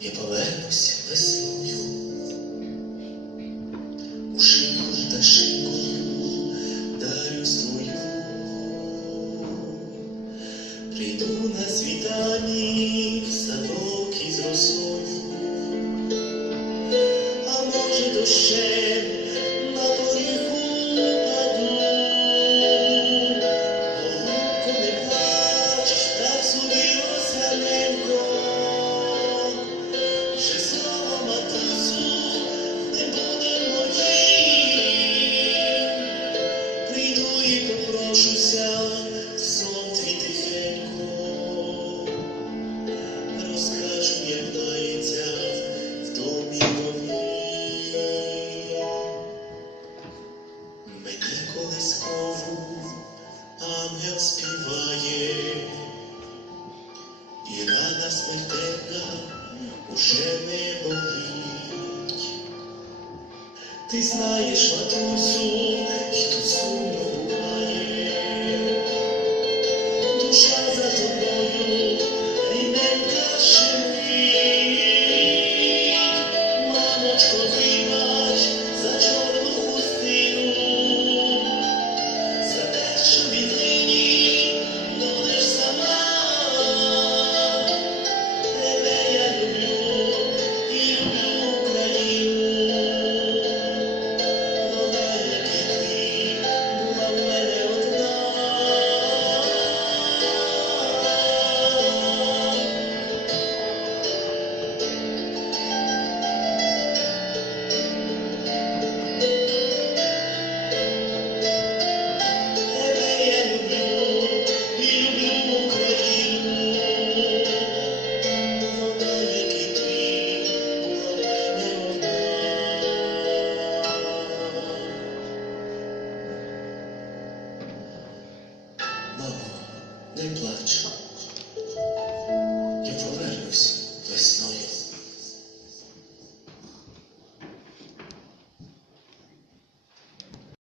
я повернусь весною. У шинку та шинкою дарю свою. Прийду на світанні в садок із росою, а може дощем попрошуся, сон твій тихенько, розкажу, як мається в домі нові. Мене колискову ангел співає, і рана смертельна уже не болить. Ти знаєш, матусю, і тут сумно They pledge.